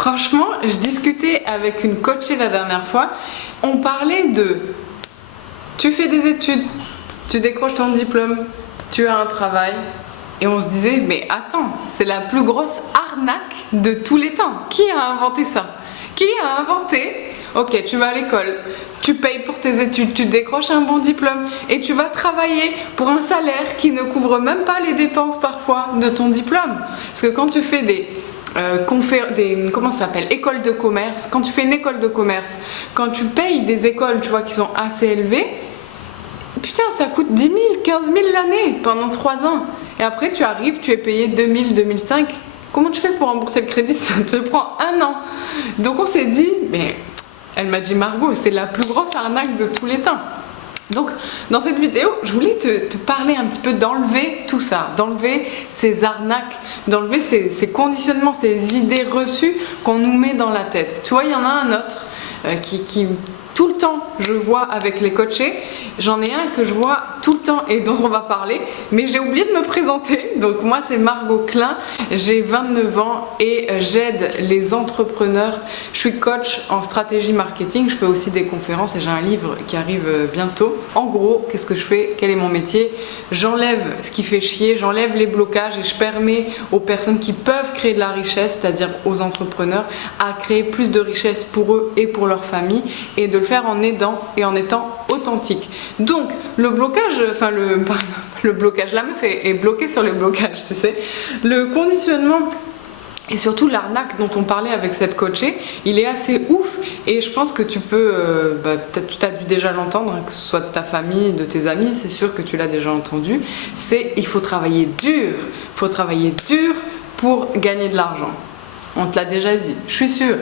Franchement, je discutais avec une coachée la dernière fois. On parlait de tu fais des études, tu décroches ton diplôme, tu as un travail. Et on se disait, mais attends, c'est la plus grosse arnaque de tous les temps. Qui a inventé ça? Qui a inventé? Ok, tu vas à l'école, tu payes pour tes études, tu décroches un bon diplôme et tu vas travailler pour un salaire qui ne couvre même pas les dépenses parfois de ton diplôme. Parce que quand tu fais comment ça s'appelle, école de commerce, quand tu fais une école de commerce, quand tu payes des écoles, tu vois, qui sont assez élevées, putain, ça coûte 10 000, 15 000 l'année pendant 3 ans. Et après, tu arrives, tu es payé 2000, 2005. Comment tu fais pour rembourser le crédit? Ça te prend 1 an. Donc on s'est dit, mais elle m'a dit, Margot, c'est la plus grosse arnaque de tous les temps. Donc dans cette vidéo, je voulais te parler un petit peu d'enlever tout ça, d'enlever ces arnaques, d'enlever ces conditionnements, ces idées reçues qu'on nous met dans la tête. Tu vois, il y en a un autre qui tout le temps je vois avec les coachés. J'en ai un que je vois tout le temps et dont on va parler, mais j'ai oublié de me présenter. Donc moi c'est Margot Klein, j'ai 29 ans et j'aide les entrepreneurs. Je suis coach en stratégie marketing, je fais aussi des conférences et j'ai un livre qui arrive bientôt. En gros, qu'est-ce que je fais? Quel est mon métier? J'enlève ce qui fait chier, j'enlève les blocages et je permets aux personnes qui peuvent créer de la richesse, c'est-à-dire aux entrepreneurs, à créer plus de richesse pour eux et pour leur famille et de le faire en aidant et en étant authentique. Donc le blocage, le blocage, la meuf est bloquée sur le blocage, tu sais. Le conditionnement et surtout l'arnaque dont on parlait avec cette coachée, il est assez ouf et je pense que tu peux, peut-être tu as dû déjà l'entendre, hein, que ce soit de ta famille, de tes amis, c'est sûr que tu l'as déjà entendu, c'est il faut travailler dur pour gagner de l'argent. On te l'a déjà dit, je suis sûre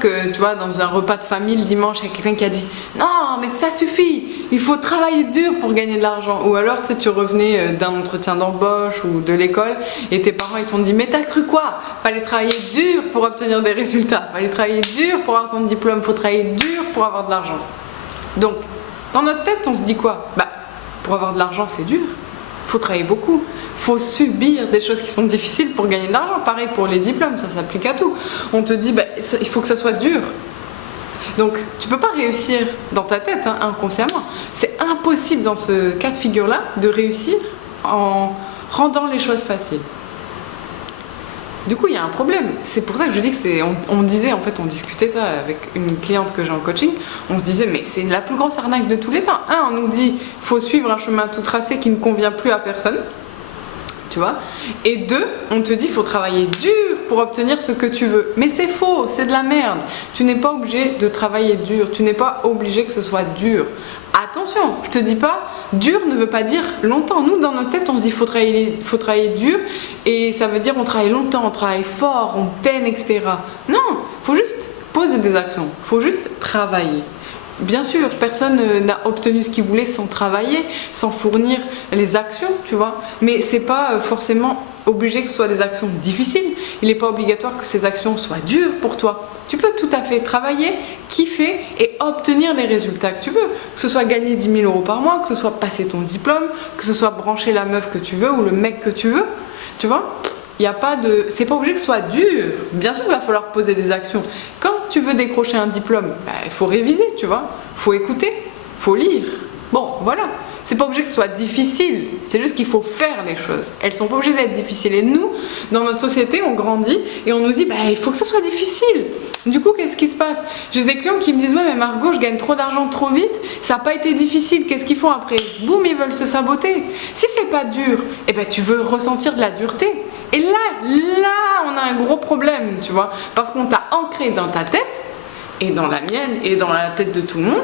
que tu vois, dans un repas de famille le dimanche, il y a quelqu'un qui a dit non mais ça suffit, il faut travailler dur pour gagner de l'argent. Ou alors tu sais, tu revenais d'un entretien d'embauche ou de l'école et tes parents ils t'ont dit mais t'as cru quoi? Fallait travailler dur pour obtenir des résultats, fallait travailler dur pour avoir ton diplôme, faut travailler dur pour avoir de l'argent. Donc dans notre tête on se dit quoi? Pour avoir de l'argent c'est dur, faut travailler beaucoup. Faut subir des choses qui sont difficiles pour gagner de l'argent. Pareil pour les diplômes, ça s'applique à tout. On te dit, il faut que ça soit dur. Donc, tu peux pas réussir dans ta tête, hein, inconsciemment. C'est impossible dans ce cas de figure-là de réussir en rendant les choses faciles. Du coup, il y a un problème. C'est pour ça que je dis que on discutait ça avec une cliente que j'ai en coaching. On se disait, mais c'est la plus grosse arnaque de tous les temps. On nous dit, faut suivre un chemin tout tracé qui ne convient plus à personne. Tu vois. Et 2, on te dit faut travailler dur pour obtenir ce que tu veux. Mais c'est faux, c'est de la merde. Tu n'es pas obligé de travailler dur, tu n'es pas obligé que ce soit dur. Attention, je te dis pas, dur ne veut pas dire longtemps. Nous, dans notre tête, on se dit faut travailler dur et ça veut dire on travaille longtemps, on travaille fort, on peine, etc. Non, faut juste poser des actions, faut juste travailler. Bien sûr, personne n'a obtenu ce qu'il voulait sans travailler, sans fournir les actions, tu vois. Mais c'est pas forcément obligé que ce soit des actions difficiles. Il n'est pas obligatoire que ces actions soient dures pour toi. Tu peux tout à fait travailler, kiffer et obtenir les résultats que tu veux. Que ce soit gagner 10 000 € par mois, que ce soit passer ton diplôme, que ce soit brancher la meuf que tu veux ou le mec que tu veux, tu vois. C'est pas obligé que ce soit dur. Bien sûr, il va falloir poser des actions. Quand tu veux décrocher un diplôme, il faut réviser, tu vois. Faut écouter, faut lire. Bon, voilà. C'est pas obligé que ce soit difficile. C'est juste qu'il faut faire les choses. Elles sont pas obligées d'être difficiles. Et nous, dans notre société, on grandit et on nous dit, il faut que ça soit difficile. Du coup, qu'est-ce qui se passe? J'ai des clients qui me disent, ouais, mais Margot, je gagne trop d'argent trop vite. Ça n'a pas été difficile. Qu'est-ce qu'ils font après? Boum, ils veulent se saboter. Si c'est pas dur, tu veux ressentir de la dureté. Et là, on a un gros problème, tu vois, parce qu'on t'a ancré dans ta tête, et dans la mienne, et dans la tête de tout le monde,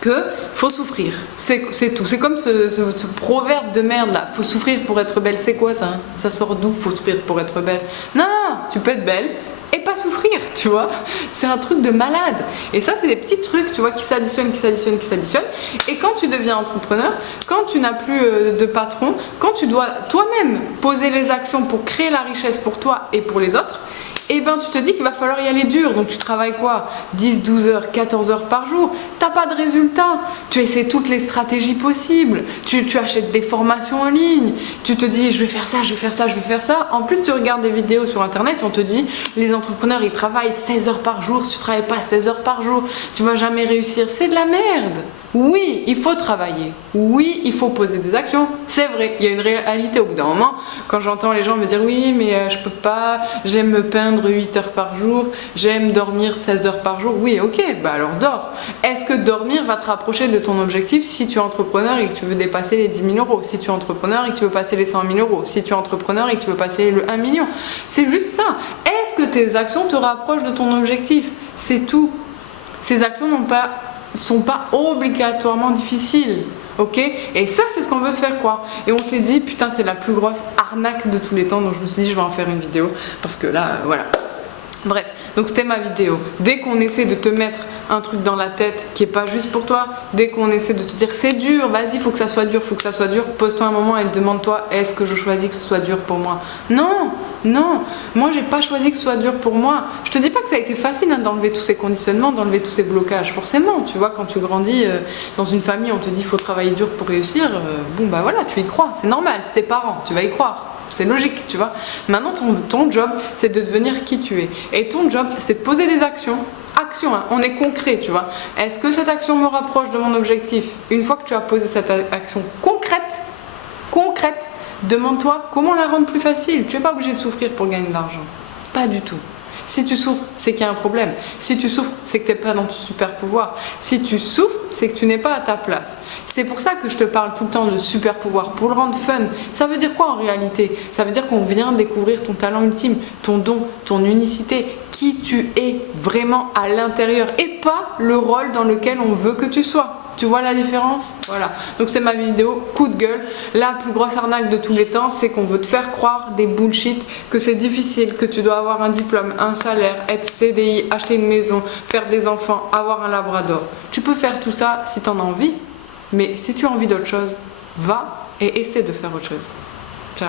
que faut souffrir. C'est tout. C'est comme ce proverbe de merde là. Faut souffrir pour être belle. C'est quoi ça, hein? Ça sort d'où? Faut souffrir pour être belle? Non, tu peux être belle et pas souffrir, tu vois. C'est un truc de malade. Et ça, c'est des petits trucs, tu vois, qui s'additionnent. Et quand tu deviens entrepreneur, quand tu n'as plus de patron, quand tu dois toi-même poser les actions pour créer la richesse pour toi et pour les autres, et ben tu te dis qu'il va falloir y aller dur. Donc tu travailles quoi? 10, 12 heures, 14 heures par jour. T'as pas de résultat. Tu essaies toutes les stratégies possibles. Tu achètes des formations en ligne. Tu te dis je vais faire ça, je vais faire ça, je vais faire ça. En plus tu regardes des vidéos sur internet, on te dit les entrepreneurs ils travaillent 16 heures par jour. Si tu travailles pas 16 heures par jour, tu vas jamais réussir. C'est de la merde. Oui, il faut travailler. Oui, il faut poser des actions. C'est vrai, il y a une réalité au bout d'un moment. Quand j'entends les gens me dire oui, mais je peux pas, j'aime me peindre 8 heures par jour, j'aime dormir 16 heures par jour. Oui, ok, bah alors dors. Est-ce que dormir va te rapprocher de ton objectif si tu es entrepreneur et que tu veux dépasser les 10 000 euros, si tu es entrepreneur et que tu veux passer les 100 000 euros, si tu es entrepreneur et que tu veux passer le 1 million? C'est juste ça. Est-ce que tes actions te rapprochent de ton objectif? C'est tout. Ces actions sont pas obligatoirement difficiles, ok? Et ça, c'est ce qu'on veut se faire croire. Et on s'est dit, putain, c'est la plus grosse arnaque de tous les temps, donc je me suis dit, je vais en faire une vidéo, parce que là, voilà. Bref, donc c'était ma vidéo. Dès qu'on essaie de te mettre un truc dans la tête qui est pas juste pour toi, dès qu'on essaie de te dire c'est dur, vas-y, faut que ça soit dur, faut que ça soit dur, pose-toi un moment et demande-toi, est-ce que je choisis que ce soit dur pour moi? Non, non, moi j'ai pas choisi que ce soit dur pour moi. Je te dis pas que ça a été facile d'enlever tous ces conditionnements, d'enlever tous ces blocages. Forcément, tu vois, quand tu grandis dans une famille, on te dit faut travailler dur pour réussir, bon bah voilà, tu y crois, c'est normal, c'est tes parents, tu vas y croire. C'est logique, tu vois. Maintenant, ton job, c'est de devenir qui tu es. Et ton job, c'est de poser des actions. Action, hein, on est concret, tu vois. Est-ce que cette action me rapproche de mon objectif? Une fois que tu as posé cette action concrète, demande-toi comment la rendre plus facile. Tu n'es pas obligé de souffrir pour gagner de l'argent. Pas du tout. Si tu souffres, c'est qu'il y a un problème. Si tu souffres, c'est que tu n'es pas dans ton super pouvoir. Si tu souffres, c'est que tu n'es pas à ta place. C'est pour ça que je te parle tout le temps de super pouvoir, pour le rendre fun. Ça veut dire quoi en réalité? Ça veut dire qu'on vient découvrir ton talent ultime, ton don, ton unicité, qui tu es vraiment à l'intérieur et pas le rôle dans lequel on veut que tu sois. Tu vois la différence? Voilà. Donc c'est ma vidéo coup de gueule. La plus grosse arnaque de tous les temps, c'est qu'on veut te faire croire des bullshit, que c'est difficile, que tu dois avoir un diplôme, un salaire, être CDI, acheter une maison, faire des enfants, avoir un labrador. Tu peux faire tout ça si tu en as envie, mais si tu as envie d'autre chose, va et essaie de faire autre chose. Ciao.